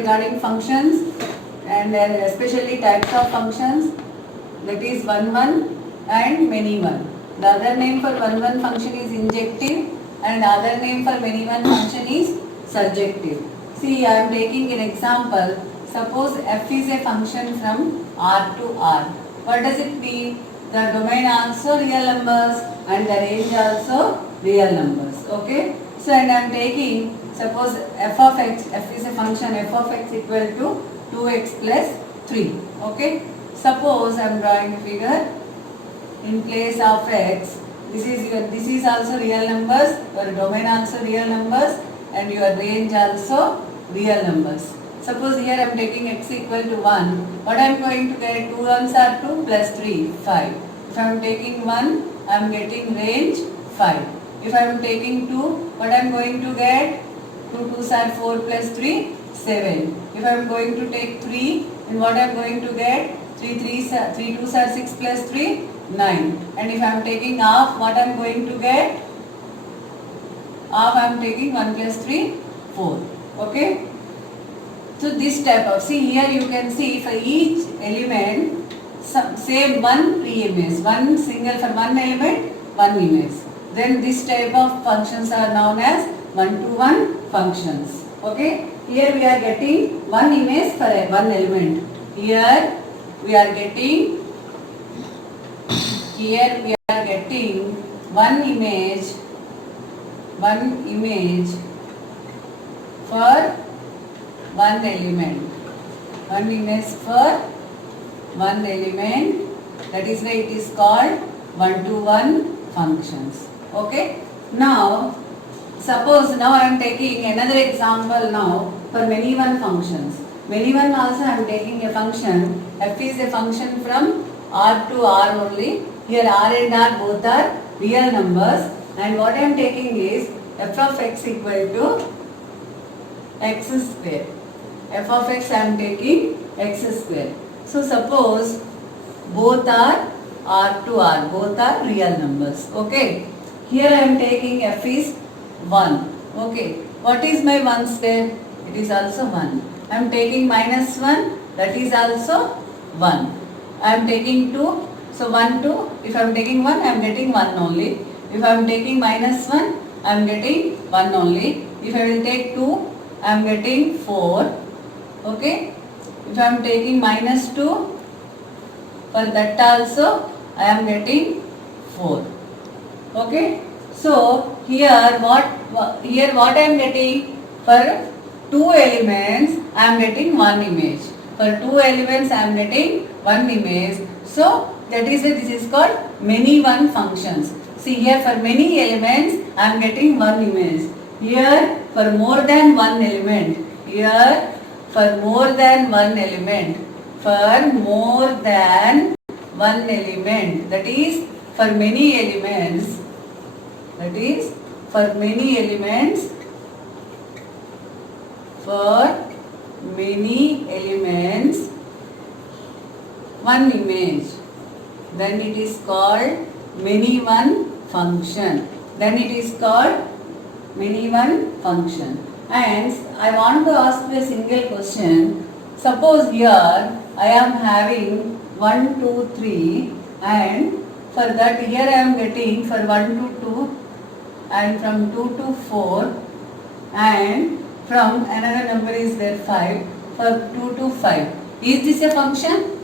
regarding functions and especially types of functions, that is one and many one. The other name for one function is injective and the other name for many one function is surjective. See, I am taking an example. Suppose f is a function from R to R. What does it mean? The domain also real numbers and the range also real numbers. Okay. So, and I am taking, suppose f of x, f is a function f of x equal to 2x plus 3. Okay. Suppose I am drawing a figure. In place of x, this is also real numbers, your domain also real numbers and your range also real numbers. Suppose here I am taking x equal to 1. What I am going to get? 2 ones are 2 plus 3, 5. If I am taking 1, I am getting range 5. If I am taking 2, what I am going to get? 2 2s are 4 plus 3, 7. If I am going to take 3, then what I am going to get? 3 2s are 6 plus 3, 9. And if I am taking half, what I am going to get? Half I am taking 1 plus 3, 4. Okay. So this type of, see here you can see for each element, say one pre-image, one single for one element, one image. Then this type of functions are known as one-to-one functions. Okay. Here we are getting one image for one element. Here we are getting one image for one element. One image for one element. That is why it is called one-to-one functions. Okay. Now, suppose now I am taking another example now for many one functions. Many one also I am taking a function. F is a function from R to R only. Here R and R both are real numbers. And what I am taking is f of x equal to x square. F of x I am taking x square. So suppose both are R to R, both are real numbers. Okay. Here I am taking f is 1. Okay. What is my 1 square? It is also 1. I am taking minus 1, that is also 1. I am taking 2, so 1, 2. If I am taking 1, I am getting 1 only. If I am taking minus 1, I am getting 1 only. If I will take 2, I am getting 4. Okay. If I am taking minus 2, for that also I am getting 4. Okay. So here what I am getting? For 2 elements I am getting 1 image. For 2 elements I am getting 1 image. So that is why this is called many one functions. See here for many elements I am getting 1 image. Here for more than one element. Here for more than one element. For more than one element. That is for many elements. That is for many elements. For many elements, one image. Then it is called many one function. Then it is called many one function. And I want to ask you a single question. Suppose here I am having 1, 2, 3 and for that here I am getting for 1 to 2 and from 2 to 4 and from another number is there 5 for 2 to 5. Is this a function?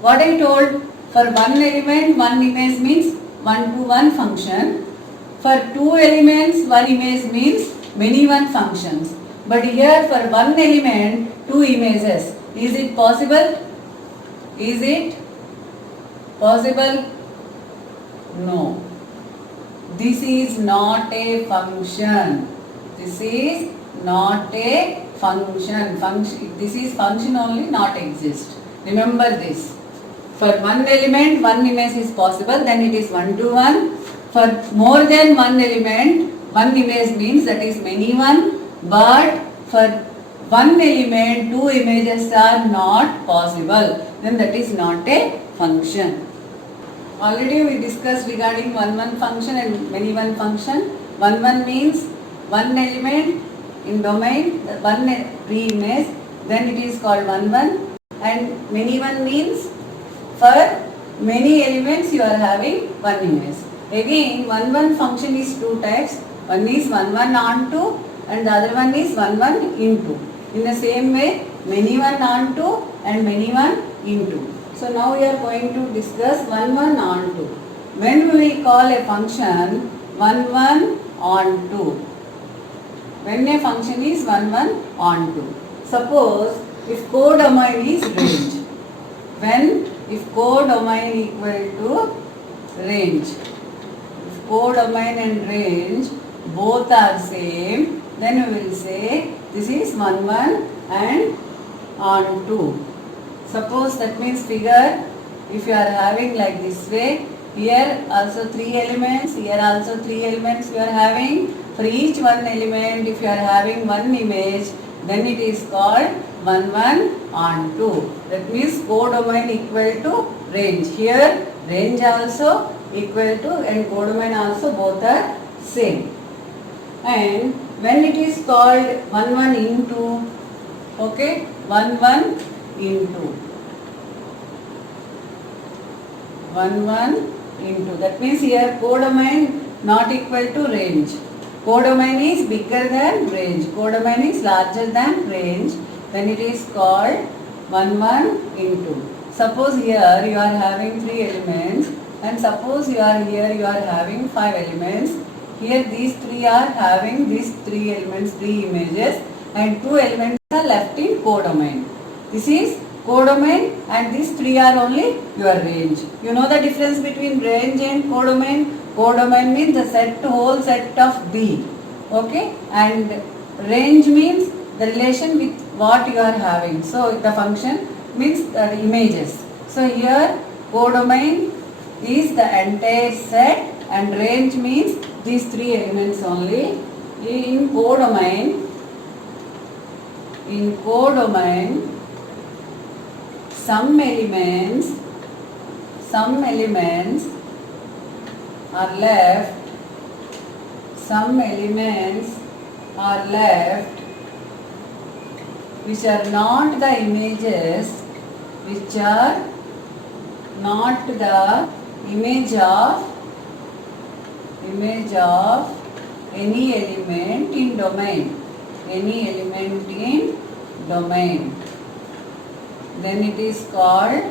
What I told, for one element one image means one to one function. For 2 elements one image means many one functions. But here for one element 2 images. Is it possible? Is it possible? No. This is not a function. This is not a function. This is function only, not exist. Remember this. For one element, one image is possible, then it is one to one. For more than one element, one image means that is many one. But for one element, 2 images are not possible. Then that is not a function. Already we discussed regarding one function and many one function. One means one element in domain, one pre-image. then it is called 1 1. And many 1 means for many elements you are having one image. Again 1 1 function is two types. One is 1 1 onto and the other one is 1 1 into. In the same way many 1 onto and many 1 into. So now we are going to discuss 1 1 onto. When we will call a function 1 1 onto? When a function is 1 1 onto. Suppose if codomain is range. When if codomain equal to range. If codomain and range both are same, then we will say this is 1 1 and onto. Suppose that means figure, if you are having like this way, here also 3 elements, here also 3 elements you are having. For each one element, if you are having one image, then it is called 1 1 onto. That means codomain equal to range. Here range also equal to and codomain also both are same. And when it is called 1 1 into, okay, 1 1 into 1 1 into, that means here codomain not equal to range. Codomain is bigger than range. Codomain is larger than range. Then it is called 1 1 into. Suppose here you are having 3 elements and suppose you are here you are having 5 elements. Here these 3 are having these 3 elements, 3 images, and 2 elements are left in codomain. This is codomain and these 3 are only your range. You know the difference between range and codomain? Codomain means the set, whole set of B. Okay? And range means the relation with what you are having. So the function means the images. So here codomain is the entire set and range means these 3 elements only. In codomain some elements are left, which are not the images, which are not the image of any element in domain. Then it is called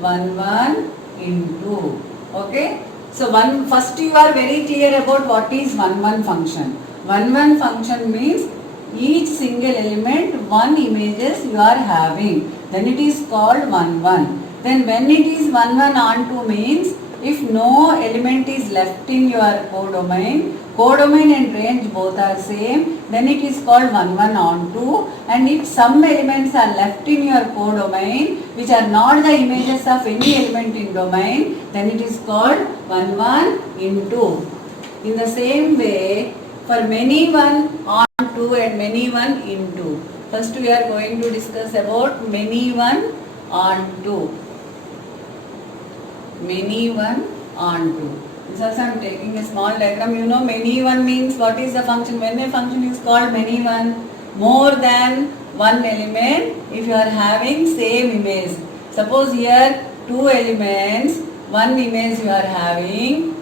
1 1 into. Okay? So first you are very clear about what is 1 1 function. 1 1 function means each single element one images you are having. Then it is called 1 1. Then when it is 1 1 onto means if no element is left in your codomain and range both are same, then it is called 1 1 onto. And if some elements are left in your codomain which are not the images of any element in domain, then it is called 1 1 into. In the same way, for many 1 onto and many 1 into. First we are going to discuss about many 1 onto. Many 1 onto. This also I am taking a small diagram. You know many 1 means what is the function? When a function is called many 1, more than one element if you are having same image. Suppose here 2 elements, one image you are having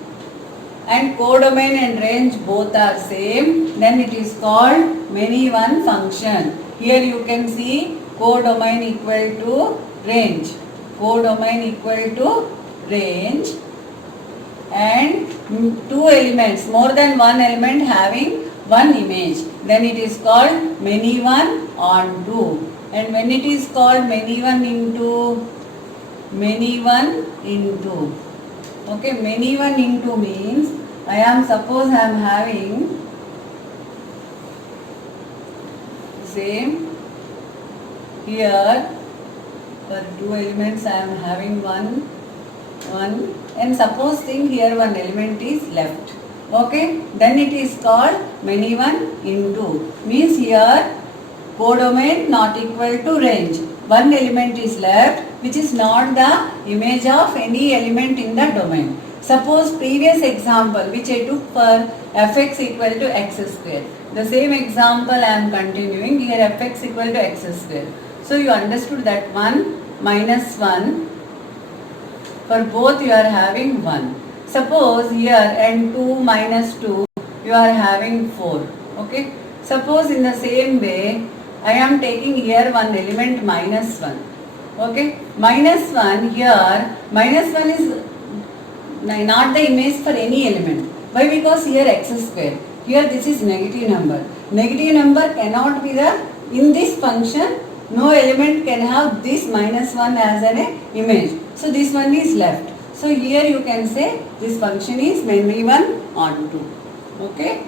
and codomain and range both are same, then it is called many 1 function. Here you can see codomain equal to range. Codomain equal to range and 2 elements, more than one element having one image, then it is called many 1 onto. And when it is called many 1 into, okay, many 1 into means suppose I am having same here for 2 elements I am having one and suppose think here one element is left. Okay, then it is called many 1 into. Means here codomain not equal to range. One element is left which is not the image of any element in the domain. Suppose previous example which I took for fx equal to x square. The same example I am continuing here, fx equal to x square. So you understood that 1 minus 1, for both you are having 1. Suppose here and 2 minus 2 you are having 4. Okay. Suppose in the same way I am taking here one element minus 1. Okay. Minus 1 here, minus 1 is not the image for any element. Why? Because here x square. Here this is negative number. Negative number cannot be the, in this function no element can have this minus 1 as an image. So this one is left. So here you can say this function is memory 1 on 2. Okay.